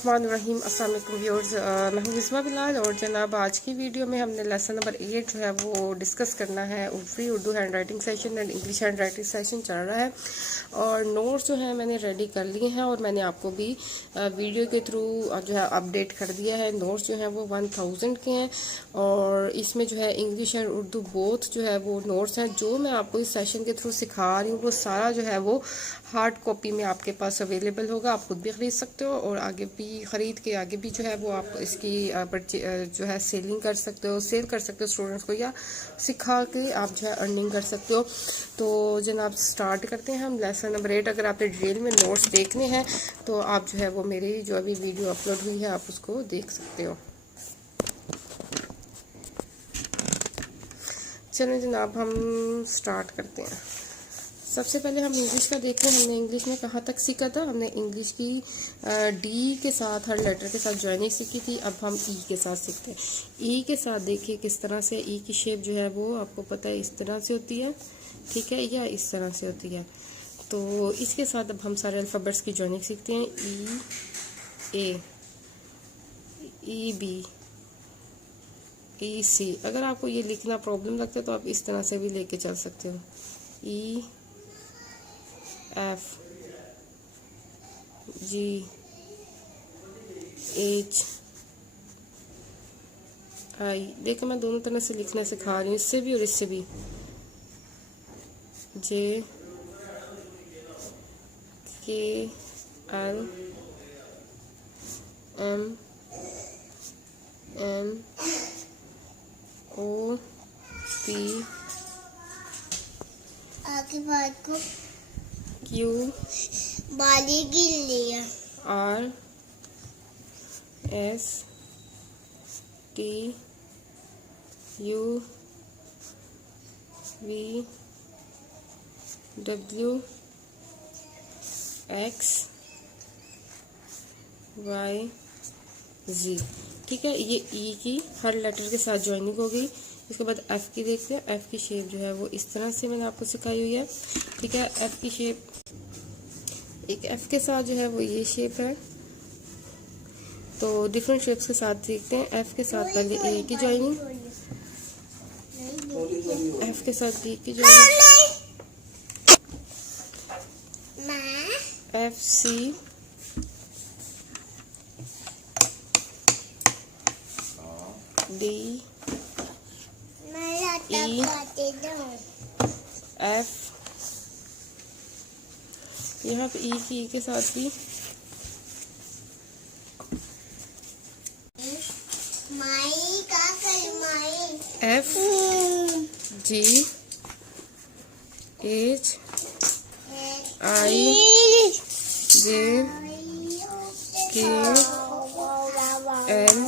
बिस्मिल्लाहिर्रहमानिर्रहीम। अस्सलाम वालेकुम व्यूअर्स, मैं हूँ विस्मा बिलाल और जनाब आज की वीडियो में हमने लेसन नंबर 8 जो है वो डिस्कस करना है। Free Urdu hand writing session and English hand writing session चल रहा है और नोट्स जो है मैंने रेडी कर लिए हैं और मैंने आपको भी वीडियो के थ्रू जो है अपडेट कर दिया है। नोट्स जो हैं वो 1000 के हैं और इसमें जो है इंग्लिश एंड उर्दू बोथ जो है वो नोट्स हैं। जो मैं आपको इस सेशन के थ्रू सिखा रही हूँ वो सारा जो है वो हार्ड कॉपी में आपके पास अवेलेबल होगा। आप खुद भी ख़रीद सकते हो और आगे भी ख़रीद के आगे भी जो है वो आप इसकी जो है सेलिंग कर सकते हो, सेल कर सकते हो स्टूडेंट्स को, या सिखा के आप जो है अर्निंग कर सकते हो। तो जनाब स्टार्ट करते हैं हम लेसन नंबर 8। अगर आपने डिटेल में नोट्स देखने हैं तो आप जो है वो मेरी जो अभी वीडियो अपलोड हुई है आप उसको देख सकते हो। चलें जनाब हम स्टार्ट करते हैं। सबसे पहले हम इंग्लिश का देखते हैं। हमने इंग्लिश में कहाँ तक सीखा था। हमने इंग्लिश की डी के साथ हर लेटर के साथ जॉइनिंग सीखी थी। अब हम ई के साथ सीखते हैं। ई के साथ देखिए किस तरह से ई की शेप जो है वो आपको पता है इस तरह से होती है, ठीक है, या इस तरह से होती है। तो इसके साथ अब हम सारे अल्फ़ाबेट्स की जॉइनिंग सीखते हैं। ई ए, ई बी, ई सी। अगर आपको ये लिखना प्रॉब्लम लगता है तो आप इस तरह से भी लेके चल सकते हो। ई एफ, जी, एच, आई। देखो मैं दोनों तरह से लिखना सिखा रही हूँ, इससे भी और इससे भी। J, K, L, M, N, O, P, आगे बात को क्यू, बाली गिर लिया, R, S, T, U, V, W, X, Y, Z. ठीक है, ये ई की हर लेटर के साथ ज्वाइनिंग हो गई। इसके बाद एफ़ की देखते हैं। एफ़ की शेप जो है वो इस तरह से मैंने आपको सिखाई हुई है, ठीक है। एफ़ की शेप, एक एफ़ के साथ जो है वो ये शेप है। तो डिफरेंट शेप्स के साथ देखते हैं। एफ़ के साथ पहले ए की ज्वाइनिंग, एफ़ के साथ डी की ज्वाइनिंग, एफ सी, डी, ई, एफ। यहाँ पे ई की ई के साथ भी F, ji, H, I, J, K, L, M,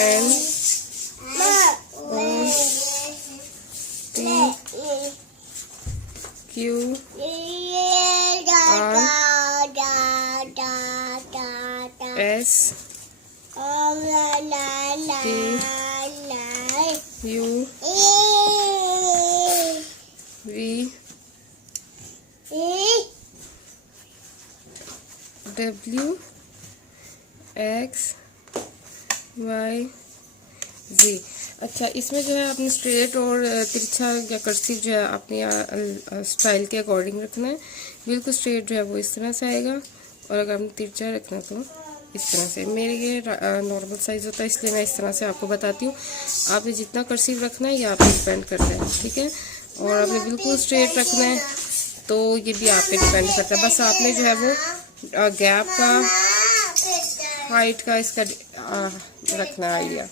N, O, P, Q, R, S, T, U, V, W, X, Y, Z. अच्छा, इसमें जो है आपने स्ट्रेट और तिरछा या कर्सिव जो है अपने स्टाइल के अकॉर्डिंग रखना है। बिल्कुल स्ट्रेट जो है वो इस तरह से आएगा और अगर आपने तिरछा रखना है तो इस तरह से। मेरे ये नॉर्मल साइज़ होता है इसलिए मैं इस तरह से आपको बताती हूँ। आपने जितना कर्सिव रखना है ये आप पे डिपेंड करता है, ठीक है। और आपने बिल्कुल स्ट्रेट रखना है तो ये भी आप पे डिपेंड करता है। बस आपने जो है वो गैप का, हाइट का इसका रखना है आइडिया,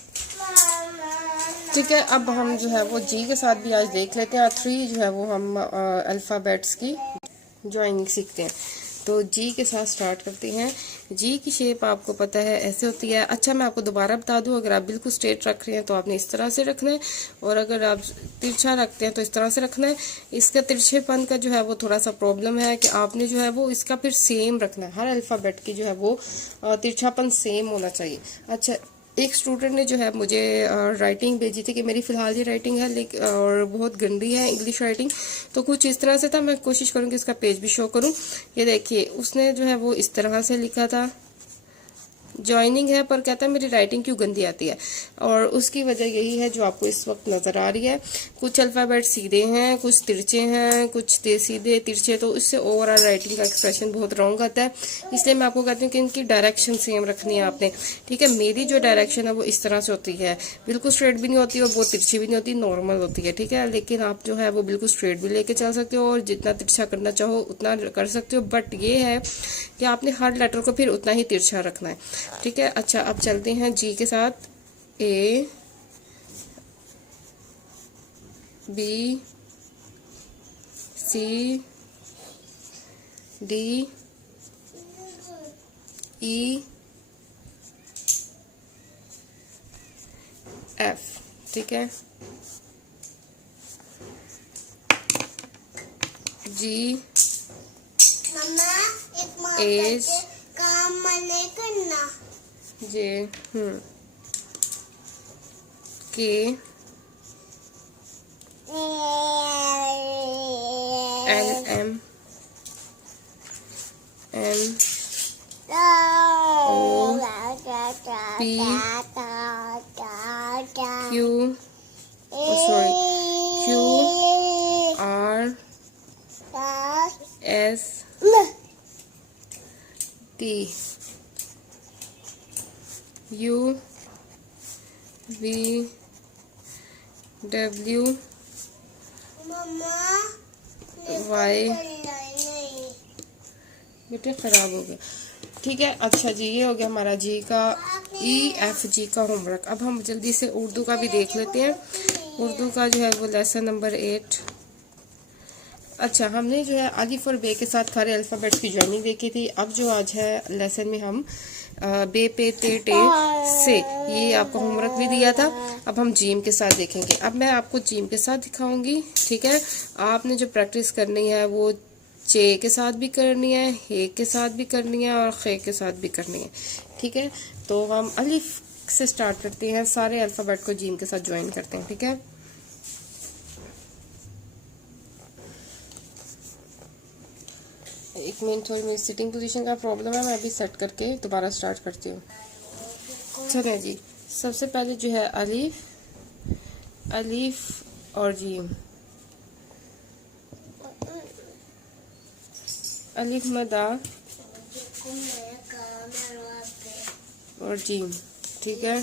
ठीक है। अब हम जो है वो जी के साथ भी आज देख लेते हैं। 3 जो है वो हम अल्फ़ाबेट्स की ज्वाइनिंग सीखते हैं। तो जी के साथ स्टार्ट करते हैं। जी की शेप आपको पता है ऐसे होती है। अच्छा, मैं आपको दोबारा बता दूं, अगर आप बिल्कुल स्ट्रेट रख रहे हैं तो आपने इस तरह से रखना है और अगर आप तिरछा रखते हैं तो इस तरह से रखना है। इसका तिरछेपन का जो है वो थोड़ा सा प्रॉब्लम है कि आपने जो है वो इसका फिर सेम रखना है। हर अल्फ़ाबेट की जो है वो तिरछापन सेम होना चाहिए। अच्छा, एक स्टूडेंट ने जो है मुझे राइटिंग भेजी थी कि मेरी फ़िलहाल ये राइटिंग है लेकिन और बहुत गंदी है इंग्लिश राइटिंग, तो कुछ इस तरह से था। मैं कोशिश करूँगी इसका पेज भी शो करूँ। ये देखिए, उसने जो है वो इस तरह से लिखा था, जॉइनिंग है, पर कहता है मेरी राइटिंग क्यों गंदी आती है। और उसकी वजह यही है जो आपको इस वक्त नज़र आ रही है। कुछ अल्फ़ाबेट सीधे हैं, कुछ तिरछे हैं, कुछ सीधे तिरछे, तो इससे ओवरऑल राइटिंग का एक्सप्रेशन बहुत रॉन्ग आता है। इसलिए मैं आपको कहती हूँ कि इनकी डायरेक्शन सेम रखनी है आपने, ठीक है। मेरी जो डायरेक्शन है वो इस तरह से होती है, बिल्कुल स्ट्रेट भी नहीं होती और बहुत तिरछी भी नहीं होती, नॉर्मल होती है, ठीक है। लेकिन आप जो है वो बिल्कुल स्ट्रेट भी लेके चल सकते हो और जितना तिरछा करना चाहो उतना कर सकते हो, बट ये है कि आपने हर लेटर को फिर उतना ही तिरछा रखना है, ठीक है। अच्छा, अब चलते हैं जी के साथ। A B C D E F, ठीक है। G मम्मा एक H काम मने करना। J K L M N O P Q Q R S T U V W मम्मा Y। बेटे खराब हो गया, ठीक है। अच्छा जी, ये हो गया हमारा जी का EFG का होमवर्क। अब हम जल्दी से उर्दू का भी देख लेते हैं। उर्दू का जो है वो लेसन नंबर 8। अच्छा, हमने जो है अलिफ और बे के साथ सारे अल्फ़ाबेट्स की जॉइनिंग देखी थी। अब जो आज है लेसन में हम बे पे ते टे से, ये आपको होमवर्क भी दिया था। अब हम जीम के साथ देखेंगे। अब मैं आपको जीम के साथ दिखाऊंगी, ठीक है। आपने जो प्रैक्टिस करनी है वो चे के साथ भी करनी है, हे के साथ भी करनी है और खे के साथ भी करनी है, ठीक है। तो हम अलिफ से स्टार्ट करते हैं, सारे अल्फ़ाबेट को जीम के साथ ज्वाइन करते हैं, ठीक है। एक मिनट, थोड़ी मेरी सिटिंग पोजीशन का प्रॉब्लम है, मैं अभी सेट करके दोबारा स्टार्ट करती हूँ। चलिए जी, सबसे पहले जो है अलिफ, अलिफ और जीम। अलिफ मदा और जीम, ठीक है।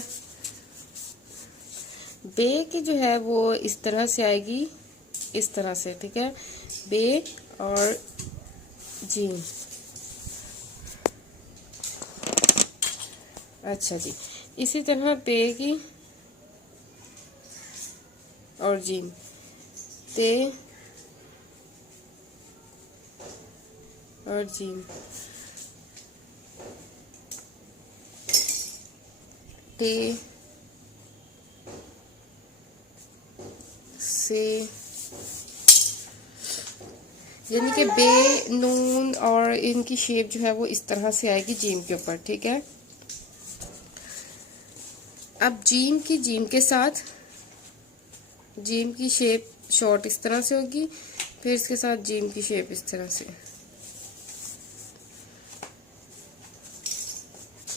बे की जो है वो इस तरह से आएगी, इस तरह से, ठीक है। बे और जीम। अच्छा जी, इसी तरह पे की और जीम, ते और जीम, ते से, यानी कि बे, नून और इनकी शेप जो है वो इस तरह से आएगी जीम के ऊपर, ठीक है। अब जीम के साथ जीम की शेप शॉर्ट इस तरह से होगी, फिर इसके साथ जीम की शेप इस तरह से,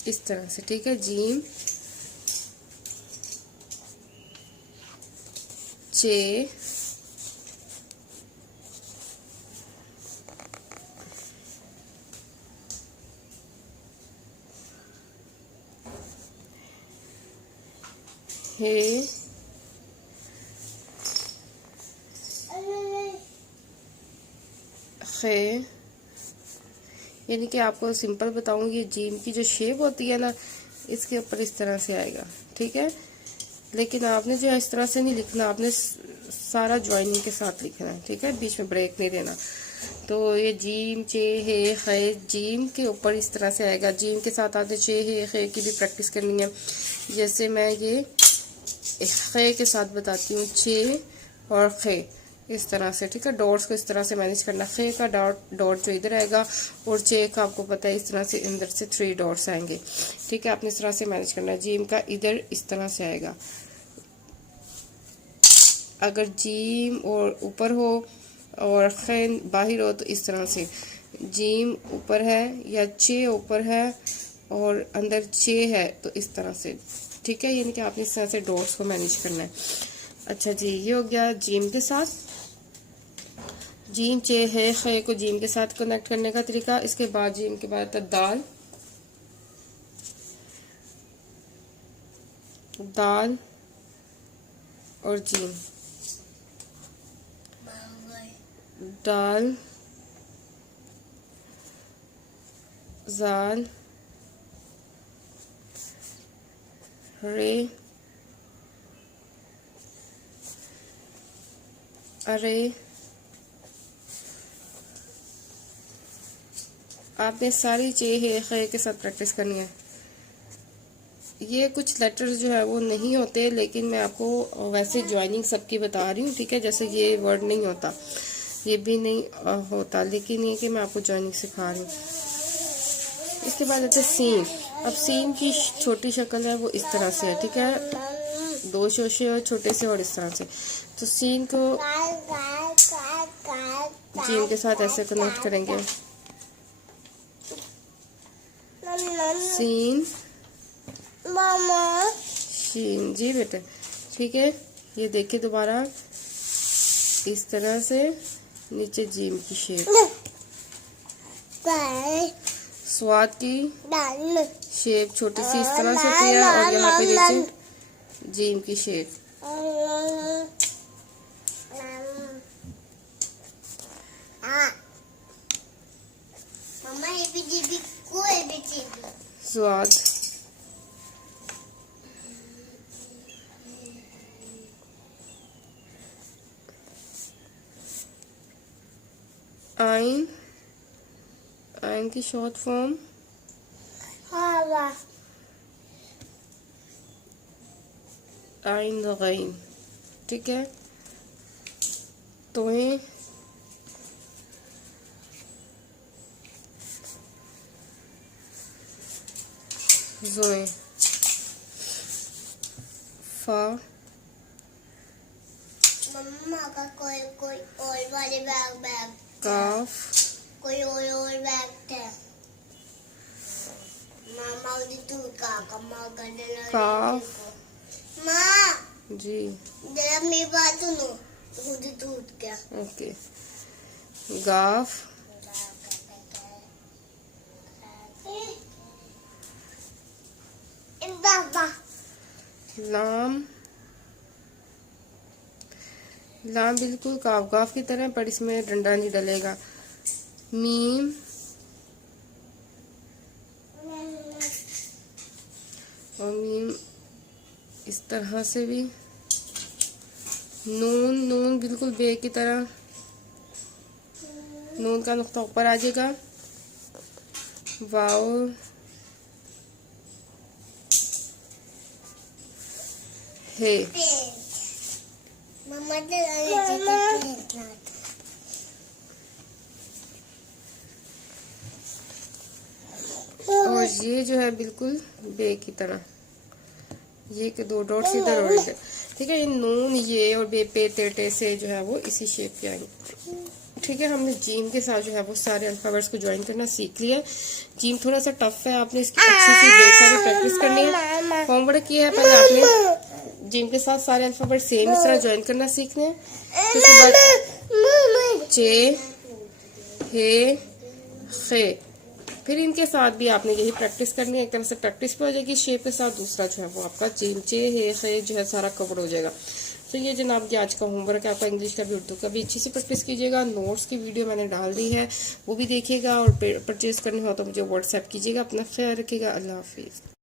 इस तरह से, ठीक है। जीम, चे, हे, खे। यानी कि आपको सिंपल बताऊंगी, जीम की जो शेप होती है ना, इसके ऊपर इस तरह से आएगा, ठीक है। लेकिन आपने जो है इस तरह से नहीं लिखना, आपने सारा ज्वाइनिंग के साथ लिखना है, ठीक है, बीच में ब्रेक नहीं देना। तो ये जीम, चे, हे, खे, जीम के ऊपर इस तरह से आएगा। जीम के साथ आपने चे, हे, खे की भी प्रैक्टिस करनी है। जैसे मैं ये खे के साथ बताती हूँ, चे और खे, इस तरह से, ठीक है। डॉट्स को इस तरह से मैनेज करना। खे का डॉट जो इधर आएगा और चे का आपको पता है इस तरह से अंदर से 3 डॉट्स आएंगे, ठीक है। आपने इस तरह से मैनेज करना है। जीम का इधर इस तरह से आएगा। अगर जीम और ऊपर हो और खे बाहर हो तो इस तरह से, जीम ऊपर है या चे ऊपर है और अंदर चे है तो इस तरह से, ठीक है। यानी कि आपने इस तरह से डॉट्स को मैनेज करना है। अच्छा जी, ये हो गया जीम के साथ। जीम चे है खे को जीम के साथ कनेक्ट करने का तरीका। इसके बाद जीम के बाद आता दाल, दाल और जीम, दाल जाल रे अरे। आपने सारी चे है खे के साथ प्रैक्टिस करनी है। ये कुछ लेटर्स जो है वो नहीं होते, लेकिन मैं आपको वैसे ज्वाइनिंग सबकी बता रही हूँ, ठीक है। जैसे ये वर्ड नहीं होता, ये भी नहीं होता, लेकिन ये कि मैं आपको ज्वाइनिंग सिखा रही हूँ। इसके बाद आते सीन। अब सीन की छोटी शक्ल है वो इस तरह से है, ठीक है। 2 शोशे और छोटे से और इस तरह से। तो सीन को जीम के साथ ऐसे कनेक्ट करेंगे। सीन शीन, जी बेटे, ठीक है। ये देखिए दोबारा इस तरह से नीचे जीम की शेप, स्वाद की शेप छोटी सी इस तरह से होती है और यहाँ पे नीचे जीम की शेप। स्वाद, आइन, आइन की शॉर्ट फॉर्म आइन गैन, ठीक है। तोहें जोए, फा मम्मा का कोई और वाले बैग काफ, कोई और बैग थे। मामा उदी दूध का कमा करने लगे। काफ, माँ जी जरा मेरी बात सुनो। उदी दूध क्या? ओके। गाफ, बाबा लाम, लाम बिल्कुल काफ गाफ की तरह पर इसमें डंडा नहीं डलेगा। मीम, और मीम इस तरह से भी। नून, नून बिल्कुल बे की तरह, नून का नुक्ता ऊपर आ जाएगा। वाओ, हे, मम्मा और ये जो है बिल्कुल बे की तरह, ये के 2 डॉट्स इधर और इधर, ठीक है। ये नून ये और बे पे टेटे से जो है वो इसी शेप के आएंगे, ठीक है। हमने जीम के साथ जो है वो सारे अल्फाबेट्स को ज्वाइन करना सीख लिया। जीम थोड़ा सा टफ है, आपने इसकी अच्छी सी बेसिक प्रैक्टिस करनी है। होमवर्क ये है, पहले आपने जीम के साथ सारे अल्फाबेट सेम इस तरह ज्वाइन करना सीखने हैं। उसके बाद चे हे खे, फिर इनके साथ भी आपने यही प्रैक्टिस करनी है। एक तरह से प्रैक्टिस पे हो जाएगी शेप के साथ, दूसरा जो है वो आपका जीम चे हे खे जो है सारा कवर हो जाएगा। तो ये जनाब ये आज का होमवर्क है आपका, इंग्लिश का भी उर्दू का भी अच्छी से प्रैक्टिस कीजिएगा। नोट्स की वीडियो मैंने डाल दी है, वो भी देखिएगा और परचेज करने हो तो मुझे व्हाट्सएप कीजिएगा। अपना ख्याल रखिएगा। अल्लाह हाफिज़।